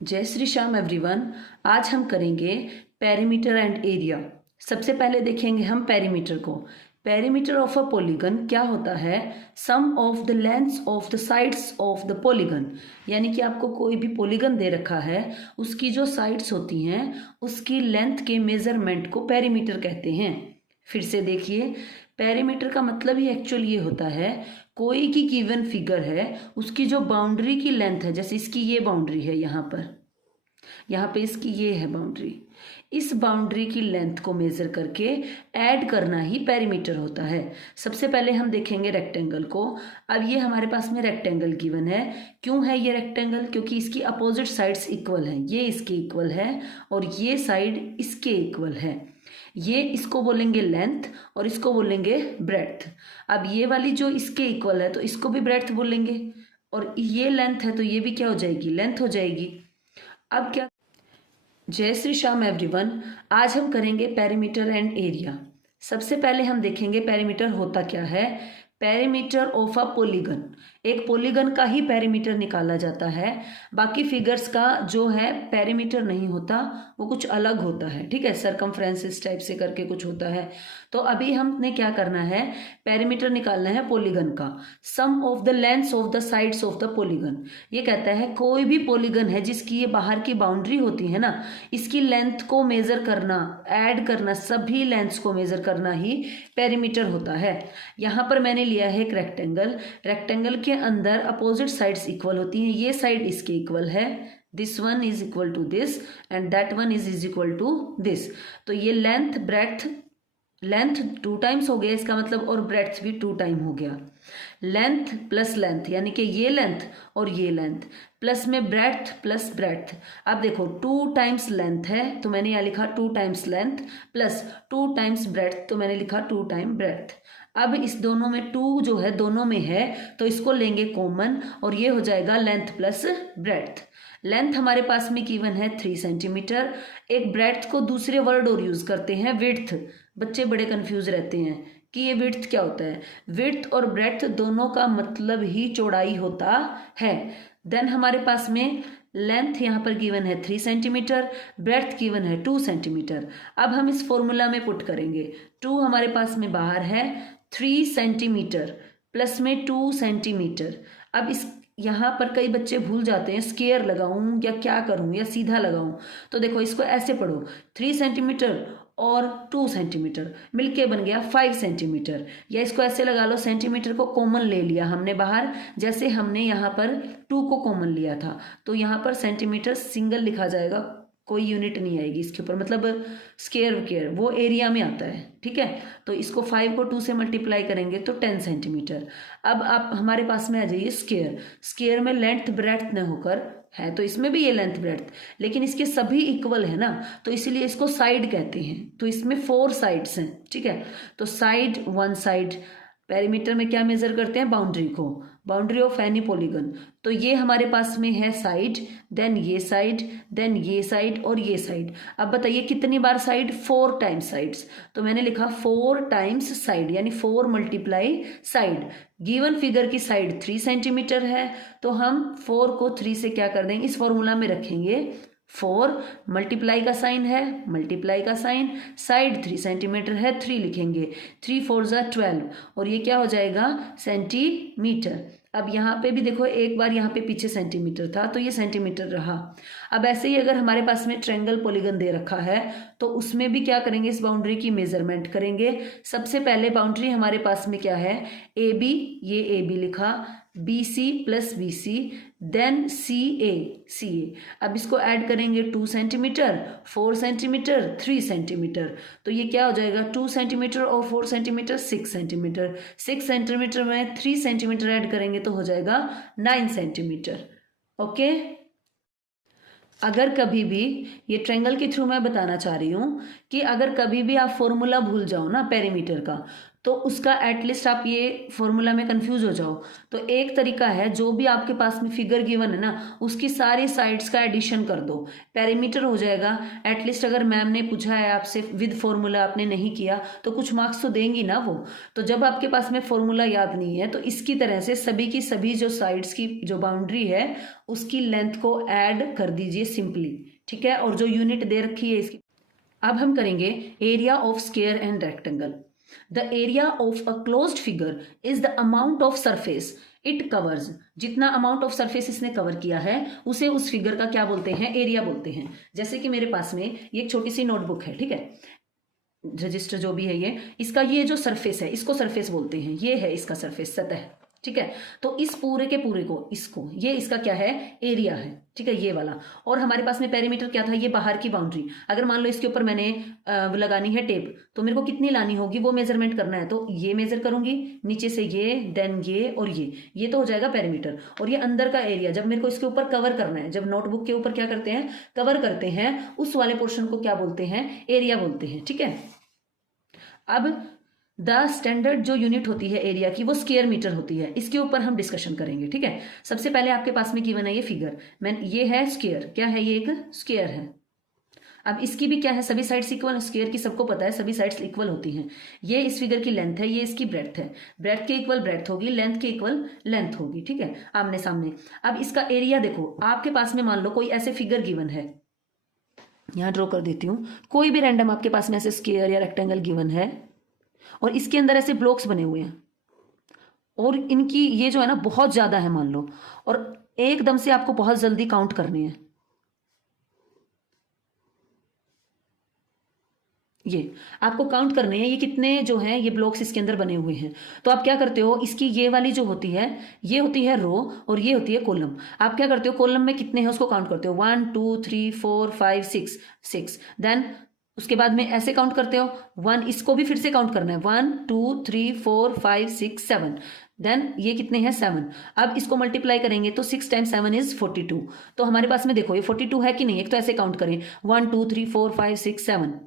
जय श्री श्याम एवरीवन। आज हम करेंगे पेरीमीटर एंड एरिया। सबसे पहले देखेंगे हम पेरीमीटर को। पेरीमीटर ऑफ अ पॉलीगन क्या होता है? Sum of the lengths of the sides of the polygon. यानी कि आपको कोई भी पॉलीगन दे रखा है, उसकी जो साइड्स होती हैं उसकी लेंथ के मेजरमेंट को पेरीमीटर कहते हैं। फिर से देखिए, पेरीमीटर का मतलब ही एक्चुअल ये होता है, कोई की गिवन फिगर है उसकी जो बाउंड्री की लेंथ है, जैसे इसकी ये बाउंड्री है, यहाँ पे इसकी ये है बाउंड्री, इस बाउंड्री की लेंथ को मेजर करके ऐड करना ही पेरीमीटर होता है। सबसे पहले हम देखेंगे रेक्टेंगल को। अब ये हमारे पास में रेक्टेंगल गिवन है। क्यों है ये रेक्टेंगल? क्योंकि इसकी अपोजिट साइड्स इक्वल हैं। ये इसके इक्वल है और ये साइड इसके इक्वल है। ये इसको बोलेंगे लेंथ और इसको बोलेंगे ब्रेड्थ। अब ये वाली जो इसके इक्वल है तो इसको भी ब्रेड्थ बोलेंगे, और ये लेंथ है तो ये भी क्या हो जाएगी? लेंथ हो जाएगी। अब क्या? जय श्री श्याम एवरीवन। आज हम करेंगे पेरीमीटर एंड एरिया। सबसे पहले हम देखेंगे पेरीमीटर होता क्या है। पेरीमीटर ऑफ अ पॉलीगन, एक पॉलीगन का ही पेरीमीटर निकाला जाता है। बाकी फिगर्स का जो है पेरीमीटर नहीं होता, वो कुछ अलग होता है। ठीक है, सरकमफ्रेंस इस टाइप से करके कुछ होता है। तो अभी हमने क्या करना है, पेरीमीटर निकालना है पॉलीगन का। Sum of the lengths of the sides of the polygon. ये कहता है कोई भी पॉलीगन है जिसकी ये बाहर की बाउंड्री होती है ना, इसकी लेंथ को मेजर करना, ऐड करना, सभी लेंथ्स को मेजर करना ही पेरीमीटर होता है। यहाँ पर मैंने लिया है एक रेक्टेंगल। रेक्टेंगल के अंदर अपोजिट साइड्स इक्वल होती हैं। ये साइड इसके इक्वल है, this one is equal to this and that one is equal to this. तो ये लेंथ ब्रेड्थ, लेंथ 2 टाइम्स हो गया इसका मतलब, और ब्रेड्थ भी 2 टाइम हो गया। लेंथ प्लस लेंथ यानी कि ये लेंथ और ये लेंथ, प्लस में ब्रेड्थ प्लस ब्रेड्थ। अब देखो 2 टाइम्स लेंथ है तो मैंने यहाँ लिखा 2 times length, plus 2 times breadth तो मैंने लिखा 2 टाइम ब्रेड्थ। अब इस दोनों में 2 जो है दोनों में है तो इसको लेंगे कॉमन और ये हो जाएगा लेंथ प्लस ब्रेड्थ। लेंथ हमारे पास में गिवन है 3 सेंटीमीटर। एक ब्रेड्थ को दूसरे वर्ड और यूज करते हैं, विड्थ। बच्चे बड़े कंफ्यूज रहते हैं कि ये विड्थ क्या होता है। विड्थ और ब्रेड्थ दोनों का मतलब ही चौड़ाई होता है। देन हमारे पास में लेंथ यहाँ पर गिवन है 3 सेंटीमीटर, ब्रेड्थ गिवन है 2 सेंटीमीटर। अब हम इस फॉर्मूला में पुट करेंगे। 2 हमारे पास में बाहर है, 3 सेंटीमीटर प्लस में 2 सेंटीमीटर। अब इस यहाँ पर कई बच्चे भूल जाते हैं, स्केयर लगाऊं या क्या करूं या सीधा लगाऊं। तो देखो इसको ऐसे पढ़ो, 3 सेंटीमीटर और 2 सेंटीमीटर मिलके बन गया 5 सेंटीमीटर। या इसको ऐसे लगा लो, सेंटीमीटर को कॉमन ले लिया हमने बाहर, जैसे हमने यहाँ पर 2 को कॉमन लिया था तो यहाँ पर सेंटीमीटर सिंगल लिखा जाएगा, कोई यूनिट नहीं आएगी इसके ऊपर, मतलब स्केयर केयर वो एरिया में आता है। ठीक है, तो इसको 5 को 2 से मल्टीप्लाई करेंगे तो 10 सेंटीमीटर। अब आप हमारे पास में आ जाइए स्केयर। स्केयर में लेंथ ब्रेड्थ न होकर है तो इसमें भी ये लेंथ ब्रेड्थ, लेकिन इसके सभी इक्वल है ना, तो इसीलिए इसको साइड कहते हैं। तो इसमें 4 साइड्स हैं। ठीक है, तो साइड, 1 साइड। पेरीमीटर में क्या मेजर करते हैं? बाउंड्री को, बाउंड्री ऑफ एनी पॉलीगन। तो ये हमारे पास में है साइड, देन ये साइड, देन ये साइड और ये साइड। अब बताइए कितनी बार साइड? 4 times sides. तो मैंने लिखा 4 टाइम्स साइड, यानी 4 मल्टीप्लाई साइड। गिवन फिगर की साइड 3 सेंटीमीटर है तो हम 4 को 3 से क्या कर देंगे, इस फॉर्मूला में रखेंगे। 4 मल्टीप्लाई का साइन है, मल्टीप्लाई का साइन, साइड 3 सेंटीमीटर है, 3 लिखेंगे, 3 4 जा 12 और ये क्या हो जाएगा? सेंटीमीटर। अब यहाँ पे भी देखो, एक बार यहाँ पे पीछे सेंटीमीटर था तो ये सेंटीमीटर रहा। अब ऐसे ही अगर हमारे पास में ट्रायंगल पॉलीगन दे रखा है तो उसमें भी क्या करेंगे, इस बाउंड्री की मेजरमेंट करेंगे। सबसे पहले बाउंड्री हमारे पास में क्या है? ए बी, ये ए बी लिखा, B C plus B C, then C A. अब इसको ऐड करेंगे 2 सेंटीमीटर, 4 सेंटीमीटर, 3 सेंटीमीटर। तो ये क्या हो जाएगा? 2 सेंटीमीटर और 4 सेंटीमीटर 6 सेंटीमीटर। 6 सेंटीमीटर में 3 सेंटीमीटर ऐड करेंगे तो हो जाएगा 9 सेंटीमीटर। ओके, अगर कभी भी, ये ट्रायंगल के थ्रू मैं बताना चाह रही हूँ कि अगर कभी भी आप फॉर्मूला भूल जाओ ना पेरीमीटर का, तो उसका एटलीस्ट आप ये फॉर्मूला में कंफ्यूज हो जाओ तो एक तरीका है, जो भी आपके पास में फिगर गिवन है ना उसकी सारी साइड्स का एडिशन कर दो, पेरीमीटर हो जाएगा। एटलीस्ट अगर मैम ने पूछा है आपसे विद फॉर्मूला आपने नहीं किया तो कुछ मार्क्स तो देंगी ना वो। तो जब आपके पास में फॉर्मूला याद नहीं है तो इसकी तरह से सभी की सभी जो साइड्स की जो बाउंड्री है उसकी लेंथ को ऐड कर दीजिए सिंपली, ठीक है। और जो यूनिट दे रखी है इसकी, अब हम करेंगे area of square and rectangle. The area of a closed figure is the amount of surface it covers. जितना अमाउंट ऑफ सरफेस इसने कवर किया है उसे उस फिगर का क्या बोलते हैं, एरिया बोलते हैं। जैसे कि मेरे पास में ये एक छोटी सी नोटबुक है, ठीक है, रजिस्टर जो भी है ये, इसका ये जो सरफेस है इसको सरफेस बोलते हैं, ये है इसका सरफेस, सतह, ठीक है। तो इस पूरे के पूरे को, इसको, ये इसका क्या है, एरिया है, ठीक है, ये वाला। और हमारे पास में पेरीमीटर क्या था, ये बाहर की बाउंड्री। अगर मान लो इसके ऊपर मैंने लगानी है टेप तो मेरे को कितनी लानी होगी वो मेजरमेंट करना है, तो ये मेजर करूंगी, नीचे से ये, देन ये और ये तो हो जाएगा पेरीमीटर। और ये अंदर का एरिया जब मेरे को इसके ऊपर कवर करना है, जब नोटबुक के ऊपर क्या करते हैं, कवर करते हैं, उस वाले पोर्शन को क्या बोलते हैं, एरिया बोलते हैं, ठीक है। अब द स्टैंडर्ड जो यूनिट होती है एरिया की वो स्क्वायर मीटर होती है, इसके ऊपर हम डिस्कशन करेंगे, ठीक है। सबसे पहले आपके पास में गिवन है ये फिगर, ये है स्क्वायर, क्या है, ये एक स्क्वायर है। अब इसकी भी क्या है, सभी साइड्स इक्वल, स्क्वायर की सबको पता है सभी साइड्स इक्वल होती हैं। ये इस फिगर की लेंथ है, ये इसकी ब्रेड्थ है, ब्रेड्थ के इक्वल ब्रेड्थ होगी, लेंथ के इक्वल लेंथ होगी, ठीक है, आमने सामने। अब इसका एरिया देखो, आपके पास में मान लो कोई ऐसे फिगर गिवन है, यहां ड्रॉ कर देती हूं, कोई भी रैंडम आपके पास में ऐसे स्क्वायर या रेक्टेंगल गिवन है और इसके अंदर ऐसे ब्लॉक्स बने हुए हैं और इनकी ये जो है ना बहुत ज्यादा है मान लो, और एकदम से आपको बहुत जल्दी काउंट करने हैं। ये आपको काउंट करने हैं, ये कितने जो हैं ये ब्लॉक्स इसके अंदर बने हुए हैं। तो आप क्या करते हो, इसकी ये वाली जो होती है ये होती है रो और ये होती है कॉलम। आप क्या करते हो, कॉलम में कितने हैं उसको काउंट करते हो, 1 2 3 4 5 6। देन उसके बाद में ऐसे काउंट करते हो 1, इसको भी फिर से काउंट करना है, 1 2 3 4 5 6 7। देन ये कितने हैं, 7। अब इसको मल्टीप्लाई करेंगे तो 6 टाइम्स 7 इज 42। तो हमारे पास में देखो ये 42 है कि नहीं, एक तो ऐसे काउंट करें 1 2 3 4 5 6 7,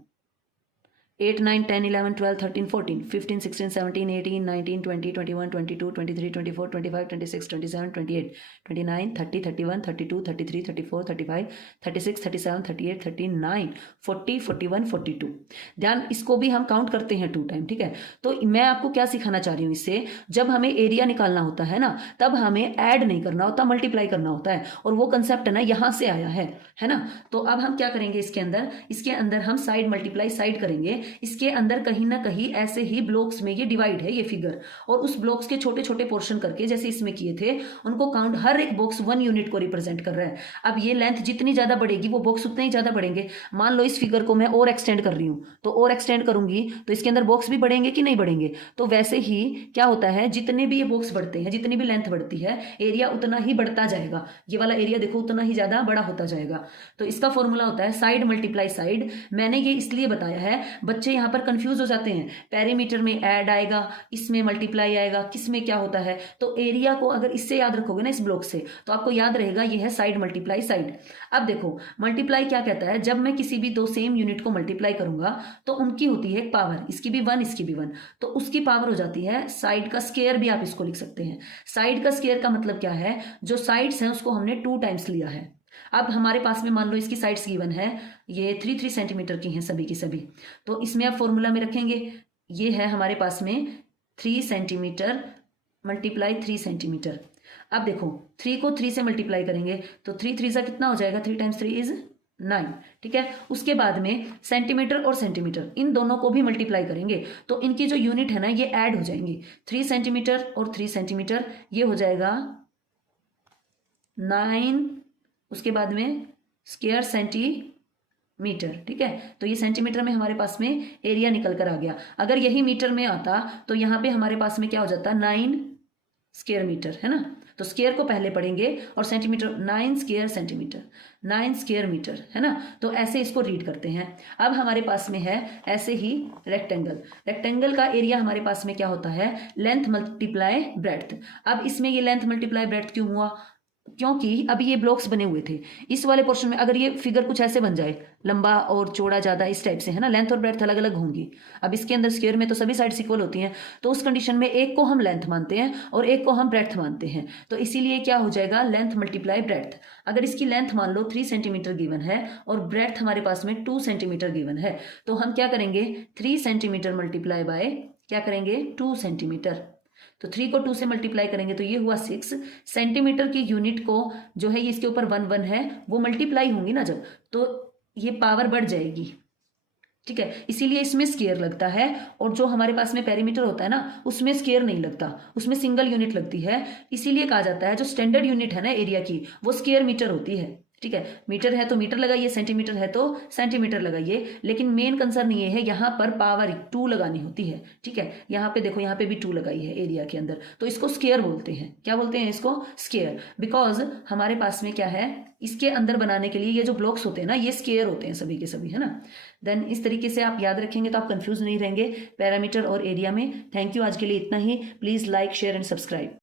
8 9 10 11 12 13 14 15 16 17 18 19 20 21 22 23 24 25 26 27 28 29 30 31 32 33 34 35 36 37 38 39 40 41 42। ध्यान, इसको भी हम काउंट करते हैं 2 टाइम, ठीक है। तो मैं आपको क्या सिखाना चाह रही हूँ इससे, जब हमें एरिया निकालना होता है ना तब हमें ऐड नहीं करना होता, मल्टीप्लाई करना होता है। और वो कंसेप्ट है ना यहाँ से आया है ना। तो अब हम क्या करेंगे, इसके अंदर हम साइड मल्टीप्लाई साइड करेंगे। इसके अंदर कहीं ना कहीं ऐसे ही ब्लॉक्स में ये डिवाइड है ये फिगर, और उस ब्लॉक्स के छोटे छोटे पोर्शन करके जैसे इसमें किए थे उनको काउंट, हर एक बॉक्स 1 यूनिट को रिप्रेजेंट कर रहा है। अब ये लेंथ जितनी ज्यादा बढ़ेगी वो बॉक्स उतने ही ज्यादा बढ़ेंगे। मान लो इस फिगर को मैं और एक्सटेंड कर रही हूं तो और एक्सटेंड करूंगी तो इसके अंदर बॉक्स भी बढ़ेंगे कि नहीं बढ़ेंगे। तो वैसे ही क्या होता है, जितने भी ये बॉक्स बढ़ते हैं, जितनी भी लेंथ बढ़ती है एरिया उतना ही बढ़ता जाएगा। ये वाला एरिया देखो उतना ही ज्यादा बड़ा होता जाएगा। तो इसका फॉर्मूला होता है साइड मल्टीप्लाई साइड। मैंने ये इसलिए बताया है, बच्चे यहाँ पर कंफ्यूज हो जाते हैं, पेरीमीटर में ऐड आएगा, इसमें मल्टीप्लाई आएगा, किस में क्या होता है। तो एरिया को अगर इससे याद रखोगे ना, इस ब्लॉक से, तो आपको याद रहेगा ये है साइड मल्टीप्लाई साइड। अब देखो मल्टीप्लाई क्या कहता है, जब मैं किसी भी 2 सेम यूनिट को मल्टीप्लाई करूंगा तो उनकी होती है एक पावर, इसकी भी 1 इसकी भी 1, तो उसकी पावर हो जाती है साइड का स्क्वायर, भी आप इसको लिख सकते हैं। साइड का स्क्वायर का मतलब क्या है, जो साइड्स हैं उसको हमने 2 टाइम्स लिया है। अब हमारे पास में मान लो इसकी साइड्स गिवन है, ये 3 सेंटीमीटर की हैं सभी की सभी, तो इसमें आप फॉर्मूला में रखेंगे, ये है हमारे पास में 3 सेंटीमीटर मल्टीप्लाई 3 सेंटीमीटर। अब देखो 3 को 3 से मल्टीप्लाई करेंगे तो 3 3 सा कितना हो जाएगा, 3 टाइम्स 3 इज 9, ठीक है। उसके बाद में सेंटीमीटर और सेंटीमीटर इन दोनों को भी मल्टीप्लाई करेंगे तो इनकी जो यूनिट है ना ये ऐड हो जाएंगी, 3 सेंटीमीटर और 3 सेंटीमीटर, ये हो जाएगा 9, उसके बाद में स्क्वायर सेंटीमीटर, ठीक है। तो ये सेंटीमीटर में हमारे पास में एरिया निकल कर आ गया। अगर यही मीटर में आता तो यहाँ पे हमारे पास में क्या हो जाता, 9 स्क्वायर मीटर, है ना। तो स्क्वायर को पहले पढ़ेंगे और centimetre, 9 square centimetre, 9 square metre, है ना। तो ऐसे इसको रीड करते हैं। अब हमारे पास में है ऐसे ही रेक्टेंगल का एरिया हमारे पास में क्या होता है, लेंथ मल्टीप्लाई ब्रेड्थ। अब इसमें ये लेंथ मल्टीप्लाई ब्रेड्थ क्यों हुआ, क्योंकि अभी ये ब्लॉक्स बने हुए थे, इस वाले पोर्शन में अगर ये फिगर कुछ ऐसे बन जाए, लंबा और चौड़ा ज़्यादा इस टाइप से, है ना, लेंथ और ब्रेड्थ अलग अलग होंगी। अब इसके अंदर स्क्वायर में तो सभी साइड्स इक्वल होती हैं, तो उस कंडीशन में एक को हम लेंथ मानते हैं और एक को हम ब्रेड्थ मानते हैं, तो इसीलिए क्या हो जाएगा, लेंथ मल्टीप्लाई ब्रेड्थ। अगर इसकी लेंथ मान लो 3 सेंटीमीटर गिवन है और ब्रेड्थ हमारे पास में 2 सेंटीमीटर गिवन है, तो हम क्या करेंगे, 3 सेंटीमीटर मल्टीप्लाई बाय क्या करेंगे, 2 सेंटीमीटर। तो 3 को 2 से मल्टीप्लाई करेंगे तो ये हुआ 6 सेंटीमीटर की यूनिट को जो है, ये इसके ऊपर 1 1 है, वो मल्टीप्लाई होंगी ना जब, तो ये पावर बढ़ जाएगी, ठीक है, इसीलिए इसमें स्केयर लगता है। और जो हमारे पास में पेरीमीटर होता है ना, उसमें स्केयर नहीं लगता, उसमें सिंगल यूनिट लगती है। इसीलिए कहा जाता है जो स्टैंडर्ड यूनिट है ना एरिया की, वो स्केयर मीटर होती है, ठीक है। मीटर है तो मीटर लगाइए, सेंटीमीटर है तो सेंटीमीटर लगाइए, लेकिन मेन कंसर्न ये है यहाँ पर पावर 2 लगानी होती है, ठीक है। यहाँ पे देखो, यहाँ पे भी 2 लगाई है एरिया के अंदर, तो इसको स्केयर बोलते हैं। क्या बोलते हैं इसको, स्केयर, बिकॉज हमारे पास में क्या है, इसके अंदर बनाने के लिए ये जो ब्लॉक्स होते हैं ना, ये स्केयर होते हैं सभी के सभी, है ना। देन इस तरीके से आप याद रखेंगे तो आप कंफ्यूज नहीं रहेंगे पैरामीटर और एरिया में। थैंक यू, आज के लिए इतना ही। Please like, share and subscribe.